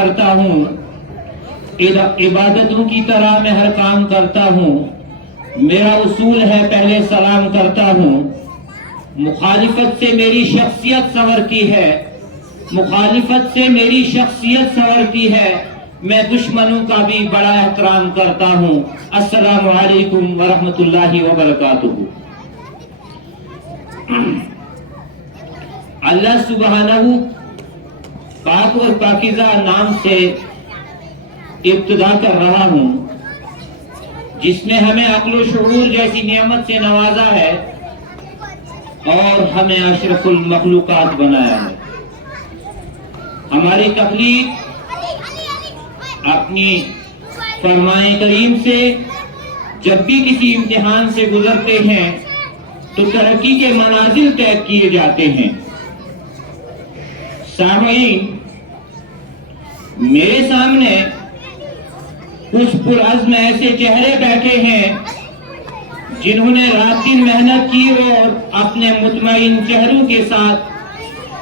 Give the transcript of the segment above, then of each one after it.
करता हूँ, इबादतों की तरह मैं हर काम करता हूँ। मेरा उसूल है पहले सलाम करता हूँ। मुखालिफत से मेरी शख्सियत संवरती है, मुखालिफत से मेरी शख्सियत संवरती है। मैं दुश्मनों का भी बड़ा एहतराम करता हूँ। अस्सलामु अलैकुम वरहमतुल्लाहि वबरकातुहू। अल्लाह सुब्हानहू पाक और पाकीज़ा नाम से इब्तिदा कर रहा हूँ, जिसने हमें अक्ल शऊर जैसी नेमत से नवाजा है और हमें अशरफुल मखलूकात बनाया है। हमारी तख्लीक अपनी फरमाए करीम से जब भी किसी इम्तिहान से गुजरते हैं तो तरक्की के मनाजिल तय किए जाते हैं। सामीन, मेरे सामने कुछ पुरअज़्म ऐसे चेहरे बैठे हैं जिन्होंने रात दिन मेहनत की और अपने मुतमईन चेहरों के साथ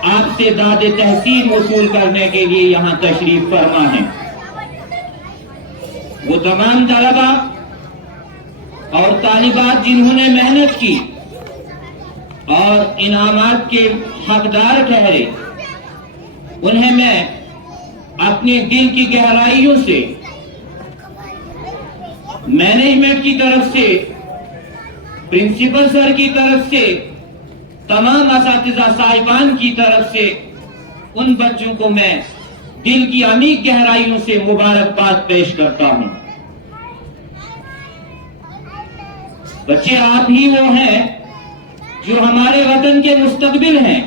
आपसे दादे तहसीन वसूल करने के लिए यहाँ तशरीफ फरमा है। वो तमाम तलबा और तालिबात जिन्होंने मेहनत की और इनामात के हकदार ठहरे, उन्हें मैं अपने दिल की गहराइयों से, मैनेजमेंट की तरफ से, प्रिंसिपल सर की तरफ से, तमाम असातिज़ा साहिबान की तरफ से उन बच्चों को मैं दिल की अमीर गहराइयों से मुबारकबाद पेश करता हूं। बच्चे, आप ही वो हैं जो हमारे वतन के मुस्तकबिल हैं।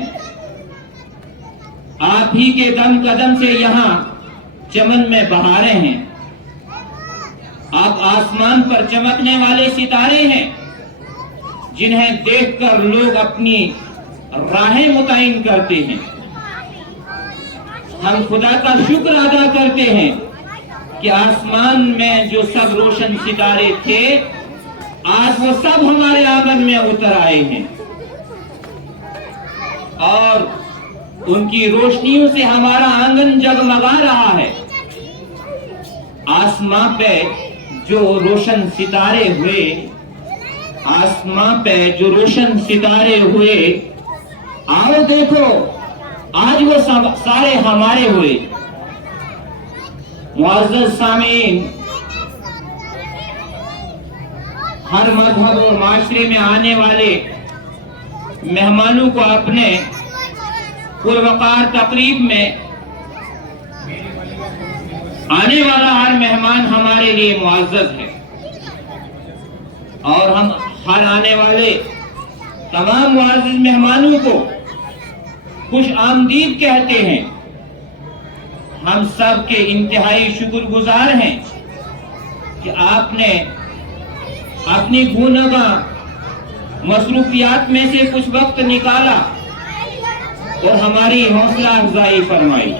आप ही के दम कदम से यहाँ चमन में बहारें हैं। आप आसमान पर चमकने वाले सितारे हैं जिन्हें देखकर लोग अपनी राहें मुतय्यन करते हैं। हम खुदा का शुक्र अदा करते हैं कि आसमान में जो सब रोशन सितारे थे, आज वो सब हमारे आंगन में उतर आए हैं और उनकी रोशनियों से हमारा आंगन जगमगा रहा है। आसमां पे जो रोशन सितारे हुए, आसमां पे जो रोशन सितारे हुए, आओ देखो आज वो सब सारे हमारे हुए। मुअज़्ज़ज़ सामीन, हर मजहब और माशरे में आने वाले मेहमानों को अपने पुरवकार तकरीब में आने वाला हर मेहमान हमारे लिए मुअज़्ज़ज़ है और हम हर आने वाले तमाम मुअज़्ज़ज़ मेहमानों को खुश आमदीद कहते हैं। हम सब के इंतहाई शुक्रगुजार हैं कि आपने अपनी गुनगा मसरूफियात में से कुछ वक्त निकाला और हमारी हौसला अफजाई फरमाई।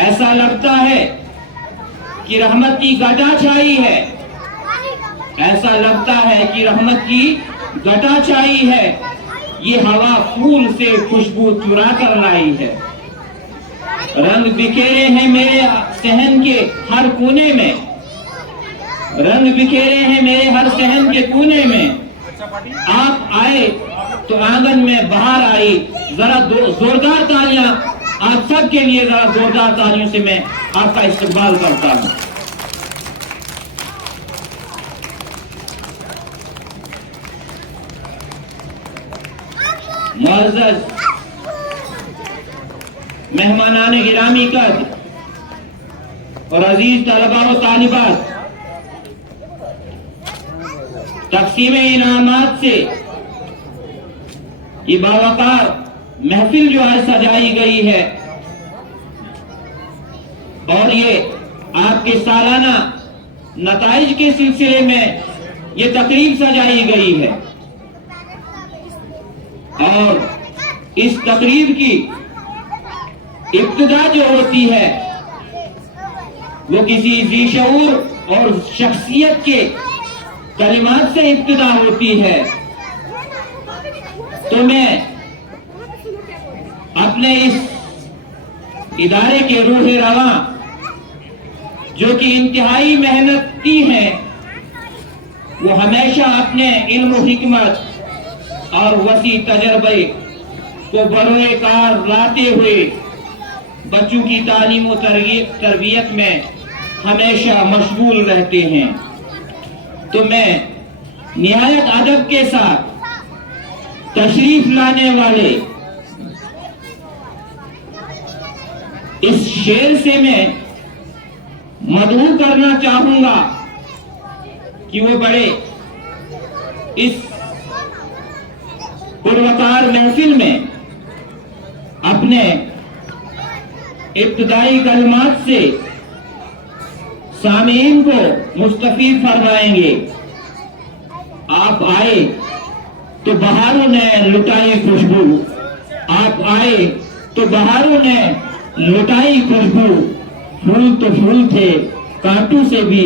ऐसा लगता है कि रहमत की घटा छाई है, ऐसा लगता है कि रहमत की घटा छाई है। ये हवा फूल से खुशबू चुरा कर लाई है। रंग बिखेरे हैं मेरे सहन के हर कोने में, रंग बिखेरे हैं मेरे हर सहन के कोने में। आप आए तो आंगन में बाहर आई। जरा जोरदार तालियां आप सब के लिए, जरा जोरदार तालियों से मैं आपका इस्तकबाल करता हूं। मुअज़्ज़ज़ मेहमानान गिरामी कद और अजीज तलबा व तालिबात, तक़सीम इनामात से ये बावकार महफिल जो आज सजाई गई है और ये आपके सालाना नताइज के सिलसिले में ये तकरीब सजाई गई है और इस तकरीब की इब्तिदा जो होती है वो किसी ज़ी-शऊर और शख्सियत के कलिमात से इब्तिदा होती है। तो मैं अपने इदारे के रूह रवां जो कि इंतहाई मेहनती हैं, वो हमेशा अपने इल्म हिकमत और वसी तजर्बे को बरोए कार लाते हुए बच्चों की तालीम और तरबियत में हमेशा मशगूल रहते हैं। तो मैं निहायत अदब के साथ तशरीफ लाने वाले इस शेर से मैं मदऊ करना चाहूंगा कि वो बड़े इस पुरवकार महफिल में अपने इब्तदाई कलमात से सामीन को मुस्तफीद फरमाएंगे। आप आए तो बहारों ने लुटाई खुशबू, आप आए तो बहारों ने लुटाई खुशबू, फूल तो फूल थे कांटों से भी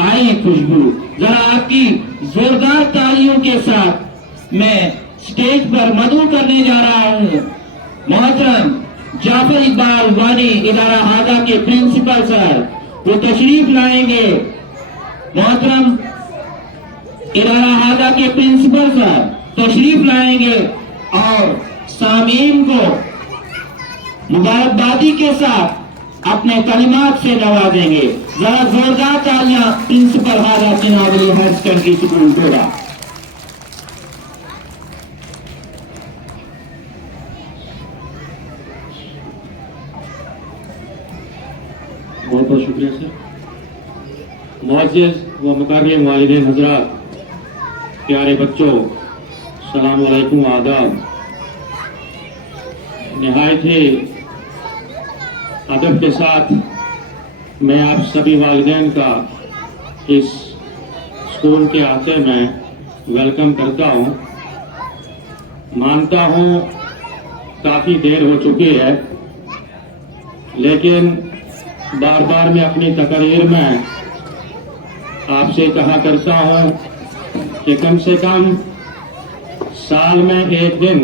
आई खुशबू। जरा आपकी जोरदार तालियों के साथ मैं स्टेज पर मदऊ करने जा रहा हूं मोहतरम जाफर इकबाल वानी इदारा हादा के प्रिंसिपल सर, वो तशरीफ लाएंगे। मोहतरम इदारा हादा के प्रिंसिपल सर तशरीफ लाएंगे और सामीन को मुबारकबादी के साथ अपने कलिमात से नवाजेंगे। जरा जोरदार तालियां प्रिंसिपल हादा चिनावली हायर सेकेंडरी स्कूल डोरा। बहुत बहुत शुक्रिया सर। मुअज़्ज़िज़ व मुकर्रम वालिदैन हज़रात, प्यारे बच्चों, सलाम अलैकुम, आदाब। निहायत ही अदब के साथ मैं आप सभी वालिदैन का इस स्कूल के आते में वेलकम करता हूँ। मानता हूँ काफ़ी देर हो चुकी है, लेकिन बार बार मैं अपनी तकरीर में आपसे कहा करता हूँ कि कम से कम साल में एक दिन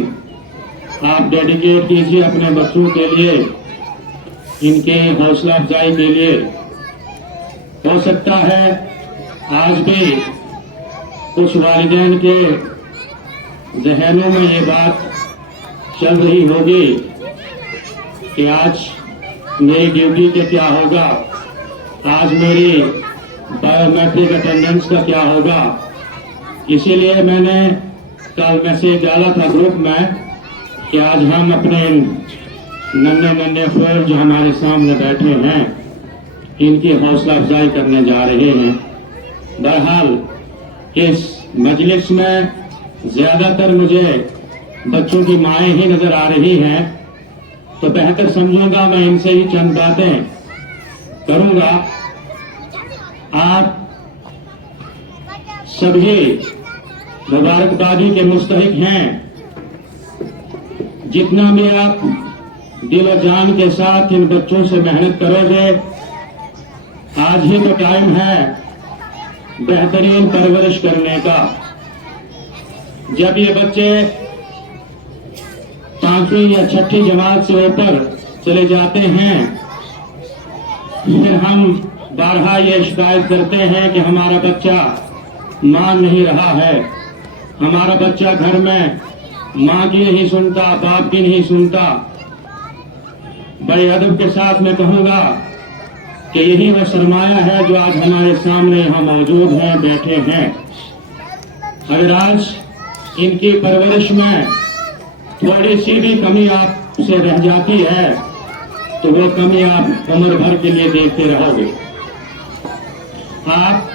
आप डेडिकेट कीजिए अपने बच्चों के लिए, इनके हौसला अफजाई के लिए। हो सकता है आज भी कुछ वालिदैन के जहनों में ये बात चल रही होगी कि आज मेरी ड्यूटी के क्या होगा, आज मेरी बायोमेट्रिक अटेंडेंस का क्या होगा। इसीलिए मैंने कल मैसेज डाला था ग्रुप में कि आज हम अपने नन्हे नन्हे फ्रेंड जो हमारे सामने बैठे हैं, इनकी हौसला अफजाई करने जा रहे हैं। बहरहाल इस मजलिस में ज़्यादातर मुझे बच्चों की माएँ ही नज़र आ रही हैं, तो बेहतर समझूंगा मैं इनसे ही चंद बातें करूंगा। आप सभी मुबारकबादी के मुस्तहिक हैं। जितना भी आप दिल और जान के साथ इन बच्चों से मेहनत करोगे, आज ही तो टाइम है बेहतरीन परवरिश करने का। जब ये बच्चे 5वीं या 6ठी जमात से ऊपर चले जाते हैं, फिर हम बारहा ये शिकायत करते हैं कि हमारा बच्चा मान नहीं रहा है, हमारा बच्चा घर में माँ की नहीं सुनता, बाप की नहीं सुनता। बड़े अदब के साथ मैं कहूँगा कि यही वो सरमाया है जो आज हमारे सामने यहाँ मौजूद हैं, बैठे हैं। अगर आज इनकी परवरिश में थोड़ी सी भी कमी आपसे रह जाती है, तो वो कमी आप उम्र भर के लिए देखते रहोगे। आप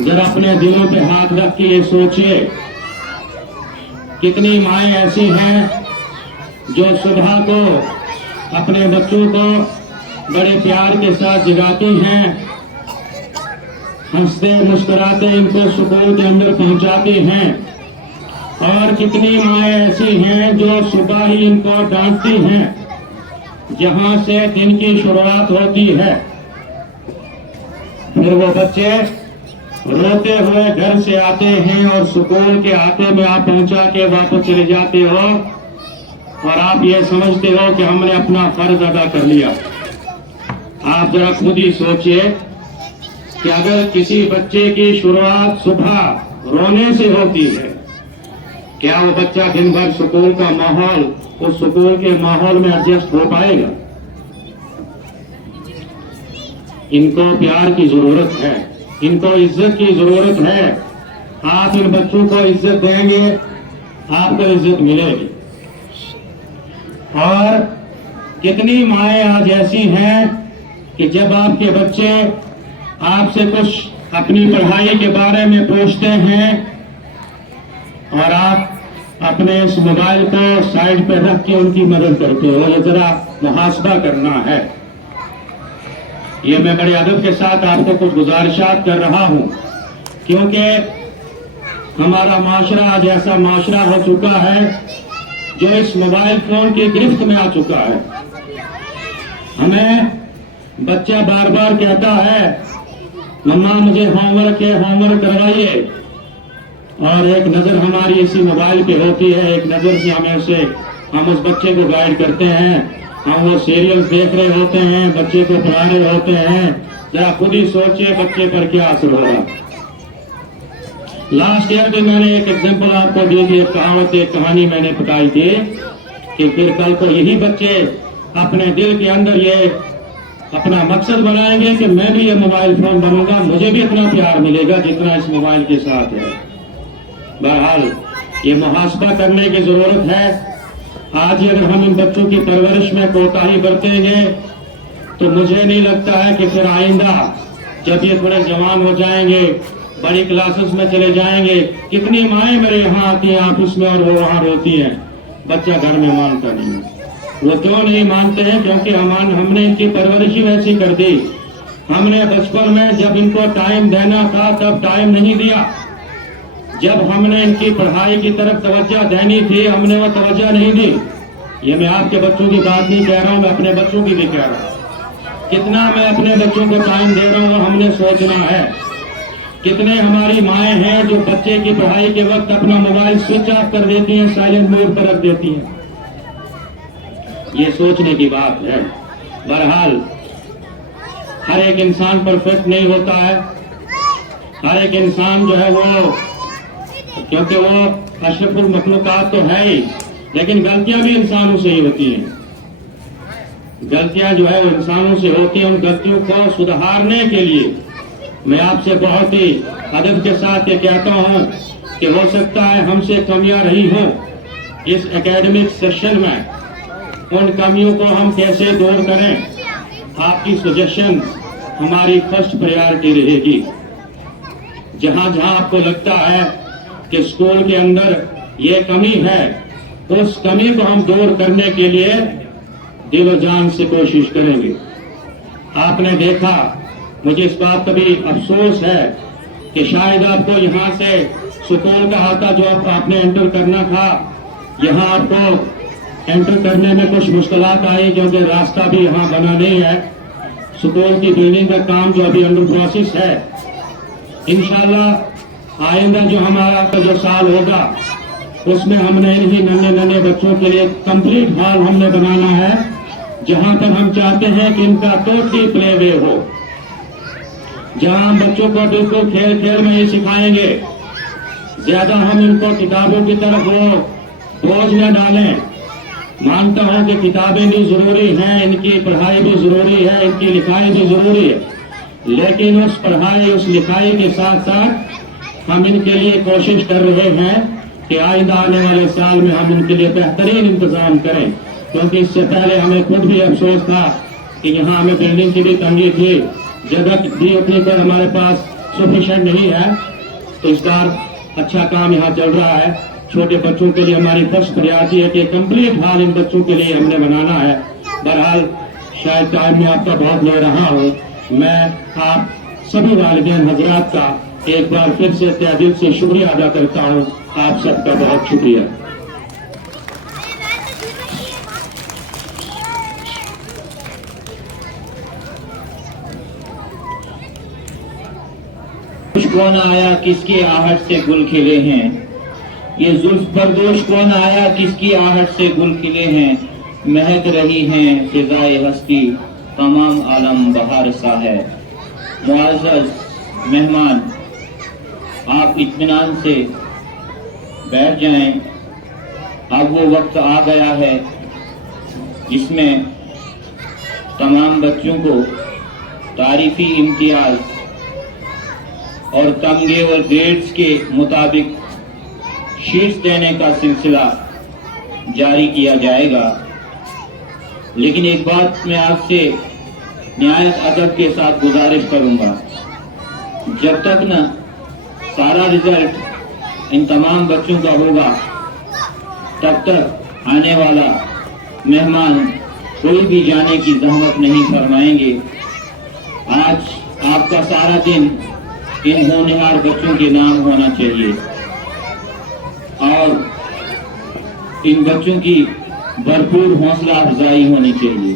जरा अपने दिलों पे हाथ रख के ये सोचिए, कितनी माएँ ऐसी हैं जो सुबह को अपने बच्चों को बड़े प्यार के साथ जगाती हैं, हंसते मुस्कुराते इनको सुकून के अंदर पहुंचाती हैं। और कितनी माएँ ऐसी हैं जो सुबह ही इनको डांटती हैं, जहां से दिन की शुरुआत होती है। फिर वो बच्चे रोते हुए घर से आते हैं और सुकून के आते में आप पहुंचा के वापस चले जाते हो, और आप ये समझते हो कि हमने अपना फर्ज अदा कर लिया। आप जरा खुद ही सोचिए कि अगर किसी बच्चे की शुरुआत सुबह रोने से होती है, क्या वो बच्चा दिन भर स्कूल का माहौल, उस स्कूल के माहौल में एडजस्ट हो पाएगा? इनको प्यार की जरूरत है, इनको इज्जत की जरूरत है। आप इन बच्चों को इज्जत देंगे, आपको इज्जत मिलेगी। और कितनी माएँ आज ऐसी हैं कि जब आपके बच्चे आपसे कुछ अपनी पढ़ाई के बारे में पूछते हैं और आप अपने इस मोबाइल को साइड पर रख के उनकी मदद करते हो, ये जरा मुहासबा करना है। ये मैं बड़े अदब के साथ आपको कुछ गुजारिशात कर रहा हूं, क्योंकि हमारा माशरा आज ऐसा माशरा हो चुका है जो इस मोबाइल फोन की गिरफ्त में आ चुका है। हमें बच्चा बार बार कहता है, मम्मा मुझे होमवर्क करवाइए, और एक नजर हमारी इसी मोबाइल पे होती है, एक नजर से हम उस बच्चे को गाइड करते हैं, हम वो सीरियल्स देख रहे होते हैं, बच्चे को पढ़ा रहे होते हैं। जरा खुद ही सोचिए बच्चे पर क्या असर हो रहा। लास्ट ईयर भी मैंने एक एग्जांपल आपको दी थी, एक कहावत, एक कहानी मैंने बताई थी कि फिर कल को यही बच्चे अपने दिल के अंदर ये अपना मकसद बनाएंगे कि मैं भी ये मोबाइल फोन बनूंगा, मुझे भी इतना प्यार मिलेगा जितना इस मोबाइल के साथ है। बहरहाल ये मुहासबा करने की जरूरत है। आज अगर हम इन बच्चों की परवरिश में कोताही बरतेंगे तो मुझे नहीं लगता है कि फिर आइंदा जब ये थोड़े जवान हो जाएंगे, बड़ी क्लासेस में चले जाएंगे, कितनी माएँ मेरे यहाँ आती हैं ऑफिस में और वो वहाँ रोती हैं, बच्चा घर में मानता नहीं है। वो क्यों नहीं मानते हैं? क्योंकि हमने इनकी परवरिश ही वैसी कर दी। हमने बचपन में जब इनको टाइम देना था तब टाइम नहीं दिया, जब हमने इनकी पढ़ाई की तरफ तवज्जो देनी थी हमने वो तवज्जो नहीं दी। ये मैं आपके बच्चों की बात नहीं कह रहा हूँ, मैं अपने बच्चों की भी कह रहा हूँ। कितना मैं अपने बच्चों को टाइम दे रहा हूँ हमने सोचना है। कितने हमारी माएँ हैं जो बच्चे की पढ़ाई के वक्त अपना मोबाइल स्विच ऑफ कर देती हैं, साइलेंट मोड पर रख देती हैं। ये सोचने की बात है। बहरहाल हर एक इंसान परफेक्ट नहीं होता है, हर एक इंसान जो है वो, क्योंकि वो अशरफुल मखलूकात तो है ही, लेकिन गलतियां भी इंसानों से ही होती हैं। गलतियां जो है वो इंसानों से होती हैं। उन गलतियों को सुधारने के लिए मैं आपसे बहुत ही अदब के साथ ये कहता हूं कि हो सकता है हमसे कमियां रही हों इस एकेडमिक सेशन में, उन कमियों को हम कैसे दूर करें, आपकी सजेशन हमारी फर्स्ट प्रायोरिटी रहेगी। जहां जहां आपको लगता है कि स्कूल के अंदर ये कमी है, उस कमी को हम दूर करने के लिए दिलो जान से कोशिश करेंगे। आपने देखा, मुझे इस बात का भी अफसोस है कि शायद आपको यहाँ से स्कूल का आता जो आपने एंटर करना था, यहाँ आपको एंटर करने में कुछ मुश्किलात आई क्योंकि रास्ता भी यहाँ बना नहीं है। स्कूल की बिल्डिंग का काम जो अभी अंडर प्रोसेस है, इंशाल्लाह आइंदा जो हमारा जो साल होगा उसमें हमने इन्हीं नन्हे नन्हे बच्चों के लिए कंप्लीट हॉल हमने बनाना है, जहां पर हम चाहते हैं कि इनका टोटली प्ले वे हो, जहां हम बच्चों को बिल्कुल खेल खेल में ही सिखाएंगे। ज्यादा हम इनको किताबों की तरफ वो बोझ न डालें। मानता हूं कि किताबें भी जरूरी हैं, इनकी पढ़ाई भी जरूरी है, इनकी लिखाई भी जरूरी है, लेकिन उस पढ़ाई उस लिखाई के साथ साथ हम इनके लिए कोशिश कर रहे हैं कि आइंदा आने वाले साल में हम इनके लिए बेहतरीन इंतजाम करें। क्योंकि इससे पहले हमें खुद भी अफसोस था कि यहाँ हमें बिल्डिंग की भी तंगी थी, जगह भी उतनी पर हमारे पास सफिशिएंट नहीं है। तो इस बार अच्छा काम यहाँ चल रहा है। छोटे बच्चों के लिए हमारी फर्स्ट प्रायोरिटी है कि कंप्लीट हॉल इन बच्चों के लिए हमने बनाना है। बहरहाल शायद टाइम में आपका बहुत ले रहा हूँ, मैं आप सभी वालिदैन हजरात का एक बार फिर से तहे दिल से शुक्रिया अदा करता हूँ। आप सबका बहुत शुक्रिया। कौन आया, किसके आहट से गुल खिले हैं, ये जुल्फ बरदोश कौन आया, किसकी आहट से गुल खिले हैं, महक रही हैं फिजाए हस्ती, तमाम आलम बहार सा है। मुआज़्ज़ज़ मेहमान, आप इत्मीनान से बैठ जाएं। अब वो वक्त आ गया है जिसमें तमाम बच्चों को तारीफी इम्तियाज और तमगे और ग्रेड्स के मुताबिक शीट्स देने का सिलसिला जारी किया जाएगा। लेकिन एक बात मैं आपसे निहायत अदब के साथ गुजारिश करूंगा, जब तक न सारा रिजल्ट इन तमाम बच्चों का होगा तब तक आने वाला मेहमान कोई भी जाने की जहमत नहीं फरमाएंगे। आज आपका सारा दिन इन होनहार बच्चों के नाम होना चाहिए और इन बच्चों की भरपूर हौसला अफजाई होनी चाहिए,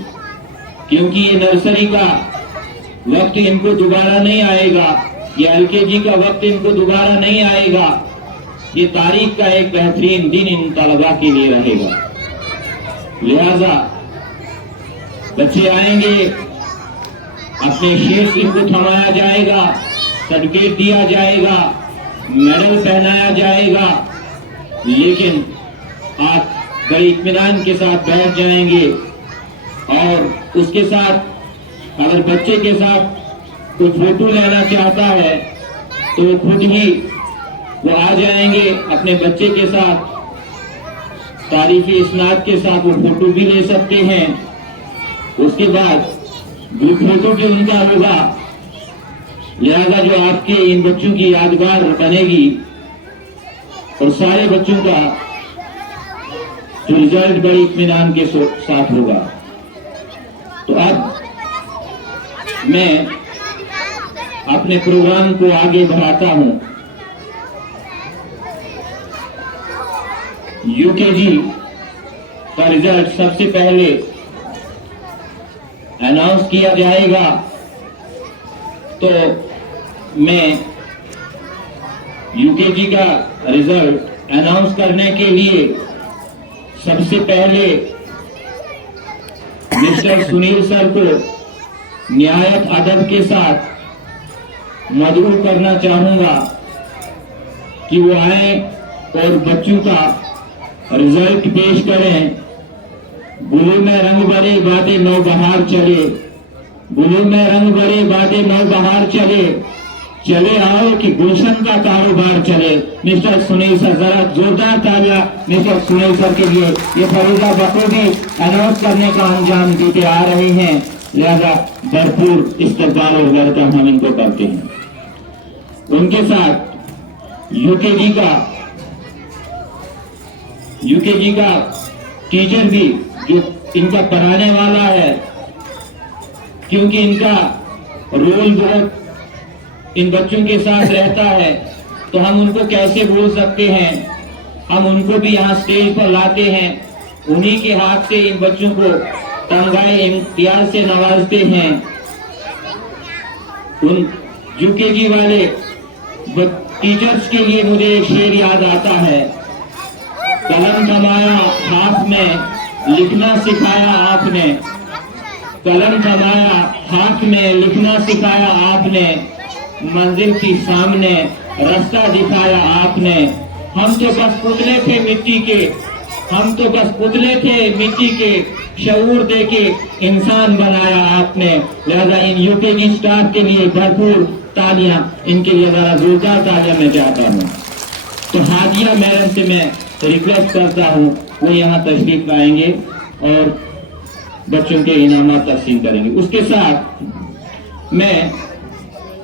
क्योंकि ये नर्सरी का वक्त इनको दोबारा नहीं आएगा, ये एलकेजी का वक्त इनको दोबारा नहीं आएगा। ये तारीख का एक बेहतरीन दिन इन तलबा के लिए रहेगा। लिहाजा बच्चे आएंगे, अपने शीट्स इनको थमाया जाएगा, सर्टिफिकेट दिया जाएगा, मेडल पहनाया जाएगा, लेकिन आप बड़े इत्मीनान के साथ बैठ जाएंगे और उसके साथ अगर बच्चे के साथ कोई फोटो लेना चाहता है तो खुद ही वो आ जाएंगे अपने बच्चे के साथ, तारीफी इस्नाद के साथ वो फोटो भी ले सकते हैं। उसके बाद ग्रुप फोटो भी उनका होगा। लिहाजा जो आपके इन बच्चों की यादगार बनेगी और सारे बच्चों का जो रिजल्ट बड़े इत्मीनान के साथ होगा। तो अब मैं अपने प्रोग्राम को आगे बढ़ाता हूं। यूकेजी का रिजल्ट सबसे पहले अनाउंस किया जाएगा, तो मैं यूकेजी का रिजल्ट अनाउंस करने के लिए सबसे पहले मिस्टर सुनील सर को निहायत अदब के साथ मदऊ करना चाहूंगा कि वो आए और बच्चों का रिजल्ट पेश करें। गुलू में रंग भरे बातें नौ बहार चले, गुलू में रंग भरे बातें नौ बहार चले, चले आओ कि गुलशन का कारोबार चले। मिस्टर सुनील सर, जरा जोरदार तालियां मिस्टर सुनील सर के लिए। ये फरीदा बखूबी अनाउंस करने का अंजाम देते आ रहे हैं, लिहाजा भरपूर इस्तकबाल और वेलकम हम इनको करते हैं। उनके साथ यूकेजी का टीचर भी जो इनका पढ़ाने वाला है, क्योंकि इनका रोल बहुत इन बच्चों के साथ रहता है, तो हम उनको कैसे भूल सकते हैं। हम उनको भी यहाँ स्टेज पर लाते हैं, उन्हीं के हाथ से इन बच्चों को तमगाए इम्तियाज से नवाजते हैं। उन यूकेजी वाले टीचर्स के लिए मुझे एक शेर याद आता है, कलम थमाया हाथ में लिखना सिखाया आपने, कलम थमाया हाथ में लिखना सिखाया आपने, मंजिल की सामने रास्ता दिखाया आपने। हम तो बस पुतले थे मिट्टी के, हम तो बस पुतले थे मिट्टी के, शऊर देके इंसान बनाया आपने। लिहाजा इन यूकेजी स्टाफ के लिए भरपूर तालियां, इनके लिए जरा जोरदार तालियां मैं चाहता हूँ। तो हादिया मैडम से मैं रिक्वेस्ट करता हूँ वो यहाँ तशरीफ लाएंगे और बच्चों के इनामात तकसीम करेंगे। उसके साथ मैं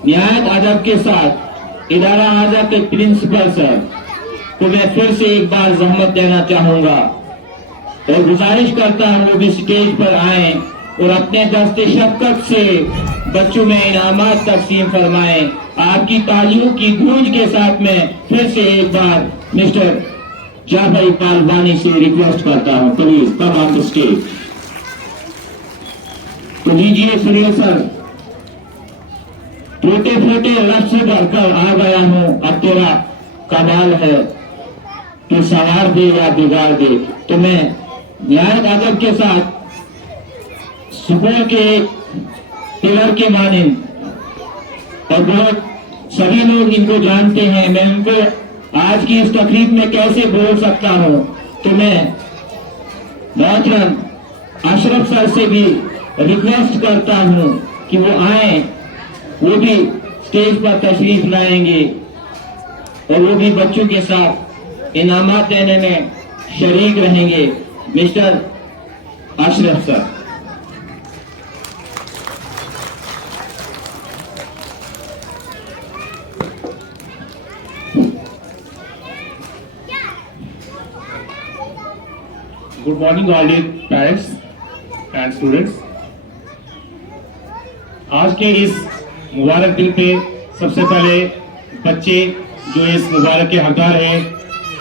निहायत अदब के साथ इदारा आजा के प्रिंसिपल सर को मैं फिर से एक बार जहमत देना चाहूंगा और गुजारिश करता हूँ वो भी स्टेज पर आए और अपने दस्ते शफकत से बच्चों में इनामात तकसीम फरमाएं। आपकी तालियों की गूंज के साथ में फिर से एक बार मिस्टर जाफर इकबाल वानी से रिक्वेस्ट करता हूँ, please come on the stage. तो लीजिए सुनील सर, टूटे फूटे लफ्ज़ से भरकर आ गया हूँ, अब तेरा कमाल है। कि संवार दे या बिगाड़ दे। तो मैं न्याय अदब के साथ सुकून के पिलर के मानिंद और बहुत सभी लोग इनको जानते हैं, मैं उनको आज की इस तकरीब में कैसे बोल सकता हूँ। तो मैं मोहतरम अशरफ सर से भी रिक्वेस्ट करता हूँ कि वो आए, वो भी स्टेज पर तशरीफ लाएंगे और वो भी बच्चों के साथ इनामात देने में शरीक रहेंगे। Mister Ashraf sir. Good morning all dear parents and students. आज के इस मुबारक दिन पे सबसे पहले बच्चे जो इस मुबारक के हकदार हैं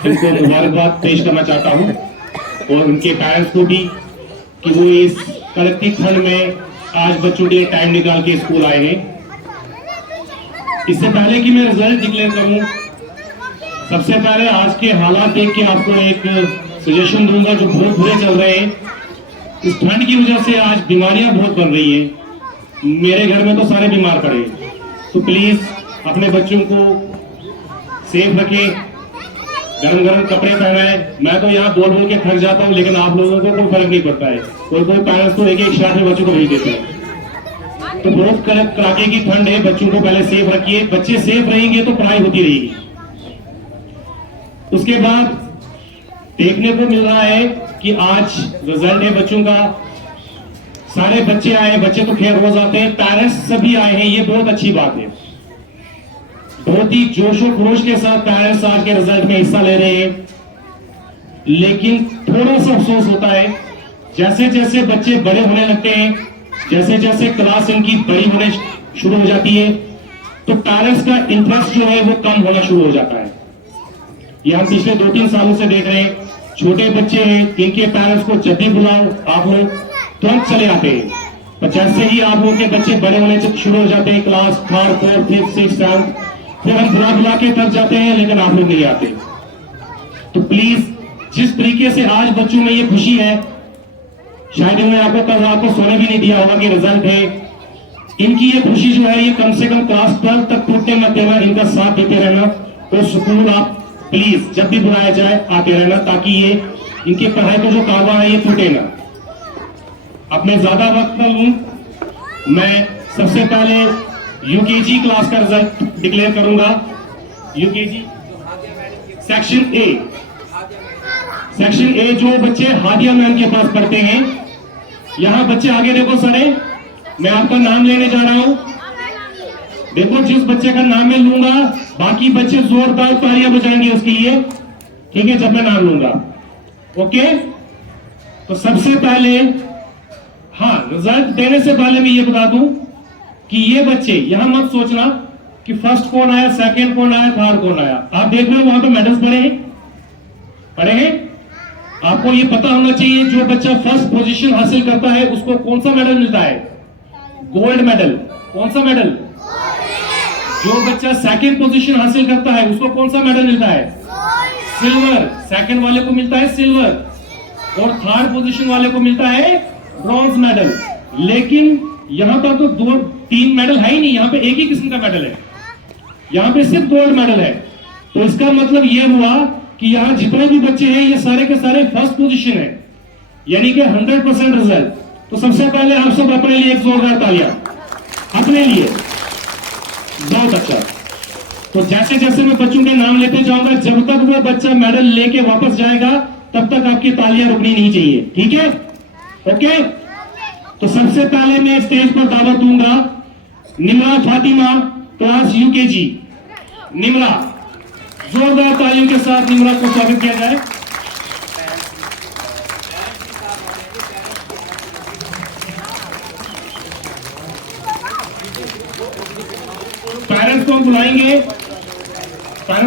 उनको मुबारकबाद पेश करना चाहता हूँ और उनके पेरेंट्स को भी कि वो इस कड़कती ठंड में आज बच्चों के टाइम निकाल के स्कूल आए हैं। इससे पहले कि मैं रिजल्ट डिक्लेयर करूँ, सबसे पहले आज के हालात देख के आपको एक सजेशन दूंगा जो बहुत बुरे चल रहे हैं। इस ठंड की वजह से आज बीमारियां बहुत बढ़ रही हैं। मेरे घर में तो सारे बीमार पड़े, तो प्लीज अपने बच्चों को सेफ रखें, गर्म गर्म कपड़े पहनाएं। मैं तो यहाँ बोल बोल के थक जाता हूँ, लेकिन आप लोगों को कोई फर्क नहीं पड़ता है। कोई पेरेंट्स तो एक एक शर्ट में बच्चों को भेज देते हैं। तो बहुत कड़ाके की ठंड है, बच्चों को पहले सेफ रखिए। बच्चे सेफ रहेंगे तो पढ़ाई होती रहेगी। उसके बाद देखने को मिल रहा है कि आज रिजल्ट है बच्चों का, सारे बच्चे आए। बच्चे तो खैर रोज आते हैं, पेरेंट्स सभी आए हैं, ये बहुत अच्छी बात है। बहुत ही जोशो खरोश के साथ पेरेंट्स आज के रिजल्ट में हिस्सा ले रहे हैं। लेकिन थोड़ा सा अफसोस होता है, जैसे जैसे बच्चे बड़े होने लगते हैं, जैसे जैसे क्लास इनकी बड़ी होने शुरू हो जाती है, तो पेरेंट्स का इंटरेस्ट जो है वो कम होना शुरू हो जाता है। ये हम पिछले 2-3 सालों से देख रहे हैं। छोटे बच्चे हैं, इनके पेरेंट्स को जब भी बुलाओ आप लोग तुरंत चले आते हैं, पर जैसे ही आप लोग के बच्चे बड़े होने शुरू हो जाते हैं, class 3rd, 4th, 5th, 6th, 7th, फिर हम बुला के थक जाते हैं, लेकिन आप लोग नहीं आते। तो प्लीज जिस तरीके से आज बच्चों में ये खुशी है, शायद इन्होंने आपको कल रात को सोने भी नहीं दिया होगा कि रिजल्ट है। इनकी ये खुशी जो है, ये कम से कम क्लास 12 तक टूटने मत देना, इनका साथ देते रहना। और स्कूल आप प्लीज जब भी बुलाया जाए आते रहना, ताकि ये इनकी पढ़ाई को जो कारवां है ये टूटे ना। अपने ज्यादा वक्त न लूं, मैं सबसे पहले यूकेजी क्लास का रिजल्ट डिक्लेयर करूंगा। यूकेजी सेक्शन ए जो बच्चे हादिया मैम के पास पढ़ते हैं, यहां बच्चे आगे देखो सारे, मैं आपका नाम लेने जा रहा हूं। देखो जिस बच्चे का नाम मैं लूंगा, बाकी बच्चे जोरदार तालियां बजाएंगे उसके लिए, ठीक है, जब मैं नाम लूंगा। ओके, तो सबसे पहले, हाँ, रिजल्ट देने से पहले मैं ये बता दूं कि ये बच्चे यहां मत सोचना कि फर्स्ट कौन आया, सेकंड कौन आया, थर्ड कौन आया। आप देख रहे हो वहां पे मेडल्स पड़े हैं। आपको ये पता होना चाहिए जो बच्चा फर्स्ट पोजीशन हासिल करता है उसको कौन सा मेडल मिलता है? Gold medal. कौन सा मेडल? जो बच्चा सेकंड पोजीशन हासिल करता है उसको कौन सा मेडल मिलता है? सिल्वर। सेकंड वाले को मिलता है सिल्वर और थर्ड पोजीशन वाले को मिलता है ब्रॉन्ज मेडल। लेकिन यहां पर तो 2-3 मेडल है ही नहीं, यहां पे एक ही किस्म का मेडल है, यहां पे सिर्फ गोल्ड मेडल है। तो इसका मतलब यह हुआ कि यहां जितने भी बच्चे हैं ये सारे के सारे फर्स्ट पोजीशन है, यानी कि 100% रिजल्ट। तो सबसे पहले आप सब अपने लिए एक जोरदार तालियां अपने लिए। बहुत अच्छा। तो जैसे जैसे मैं बच्चों के नाम लेते जाऊंगा, जब तक वो बच्चा मेडल लेके वापस जाएगा तब तक आपकी तालियां रुकनी नहीं चाहिए, ठीक है? ओके, तो सबसे पहले मैं स्टेज पर दावत दूंगा निमरा फातिमा, क्लास यूकेजी। निमरा, जोरदार तालियों के साथ निमरा को स्वागत किया जाए। पेरेंट्स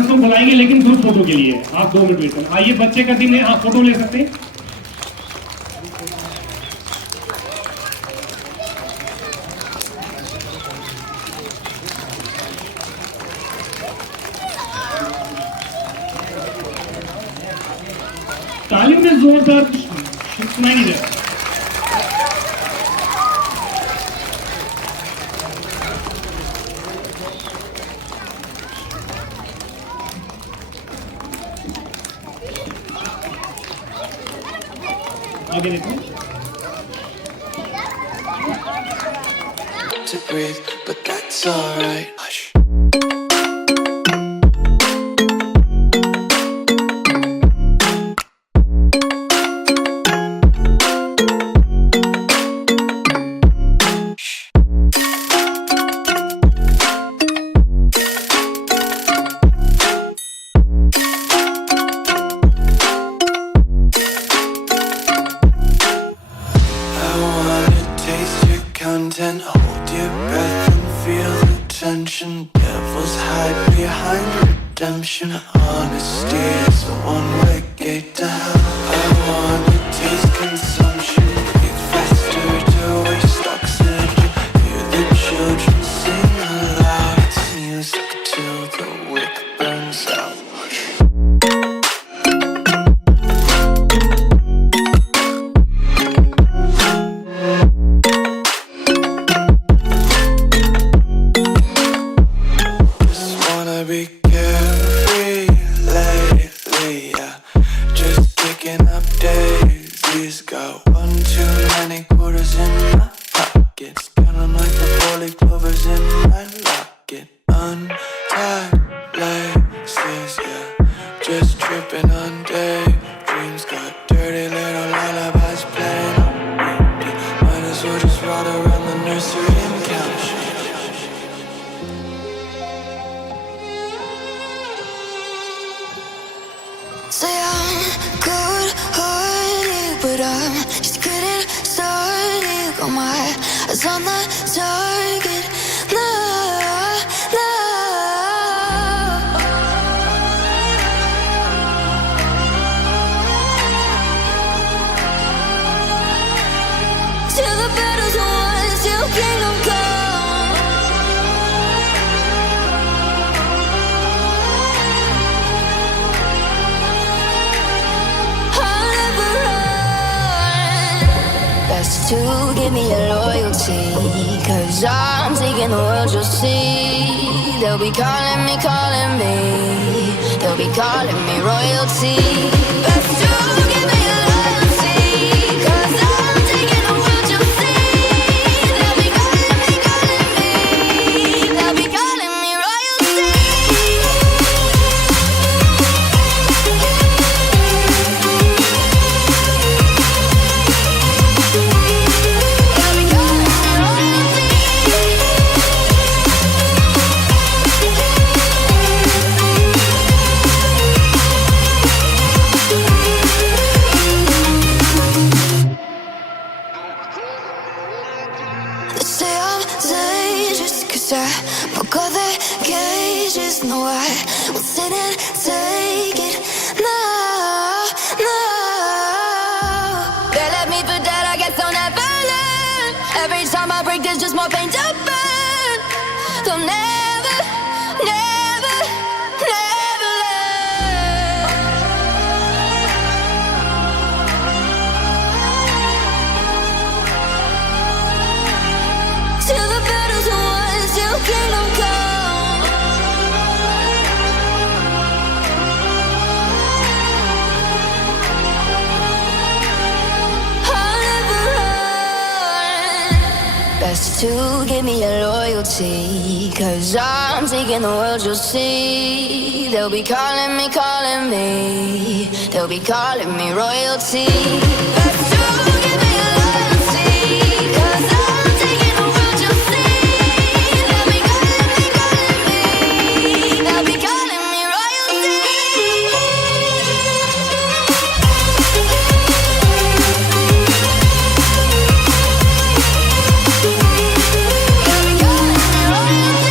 को बुलाएंगे लेकिन ग्रुप फोटो के लिए। आप 2 मिनट वेट करें। आइए, बच्चे का दिन है, आप फोटो ले सकते हैं। में जोरदार सुनाई नहीं दे। आगे देखो। To breathe, but that's alright. Hush. Content, hold your breath and feel the tension. Devils hide behind redemption. Honesty is a one-way gate to hell. I wanna taste consumption. Breathe faster to waste oxygen. Hear the children sing aloud. It's music till the wick burns out. Be carefree lately, yeah. Just picking up daisies. Got one too many quarters in my pockets. Count 'em like the four-leaf clovers in my locket. Untied laces, yeah. Just tripping on daydreams. Got dirty little lullabies playing on repeat. Might as well just ride around the nursery and count sheep. Say I'm good-hearted, but I'm just getting started. Got my eyes on the target. No, no. Till the battle's won, till kingdom come. Best to give me your loyalty, 'cause I'm taking the world, you'll see. They'll be calling me, they'll be calling me royalty. Best to give me your loyalty, 'cause I'm taking the world, you'll see. They'll be calling me, they'll be calling me royalty. They say I'm dangerous 'cause I broke all the cages. No, I won't sit and take it. No, no. They left me for dead, I guess I'll never learn. Every time I break, there's just more pain to burn. They'll never, never, never learn. Till the battle's won, till kingdom come. I'll never run. Best to give me your loyalty, 'cause I'm taking the world, you'll see. They'll be calling me, they'll be calling me royalty. Best to give me your loyalty, 'cause I'm taking the world, you'll see. They'll be calling me, they'll be calling me royalty. They'll be calling me royalty.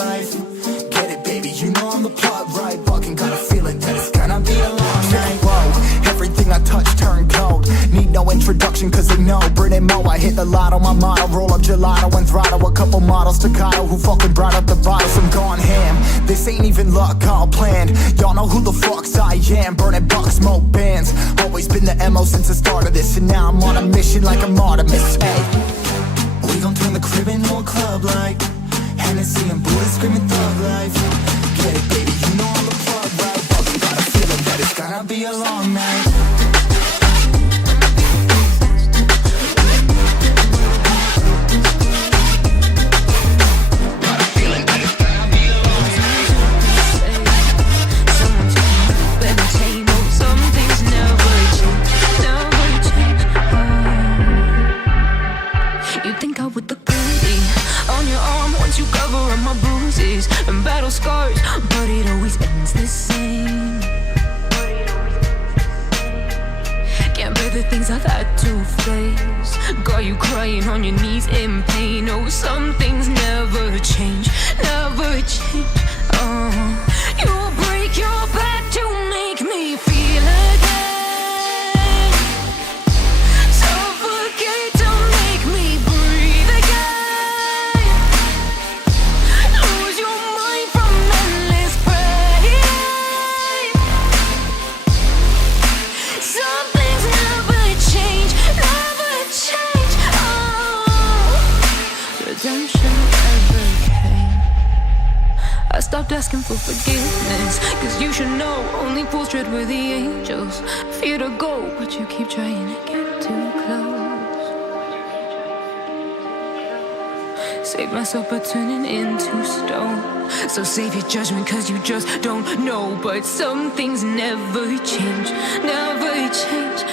life. Get it, baby, you know I'm the plug, right? Fucking got a feeling that it's gonna be a long night. Whoa, everything I touch turn cold. Need no introduction cause they know Brit Mo, I hit the lotto, my motto. Roll up gelato and throttle a couple models staccato who fucking brought up the bottles. I'm gone ham, this ain't even luck, all planned. Y'all know who the fucks I am. Burning bucks, smoke bands. Always been the MO since the start of this. And now I'm on a mission like I'm Artemis. Hey, we gon' turn the crib into a club like Hennessy and Buddha screaming thug life. Get it, baby, you know I'm the plug, right? Fucking got a feeling that it's gonna be a long night. And battle scars, but it always ends the same. Can't bear the things I've had to face. Got you crying on your knees in pain. Oh, some things never change, never change. You'll break your back to make me feel again. Suffocate to make me breathe again. Lose your mind from endless pain. Some things never change, never change. Redemption never came. I stopped asking for forgiveness, cause you should know only fools tread where the angels fear to go, but you keep trying to get too close. Save myself by turning into stone. So save your judgment cause you just don't know. But some things never change, never change.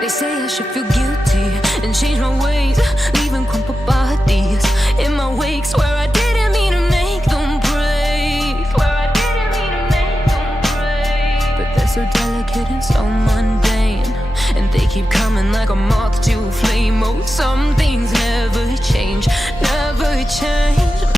They say I should feel guilty and change my ways, leaving crumpled bodies in my wake. Swear I didn't mean to make them break. Swear I didn't mean to make them break. But they're so delicate and so mundane, and they keep coming like a moth to a flame. Oh, some things never change, never change.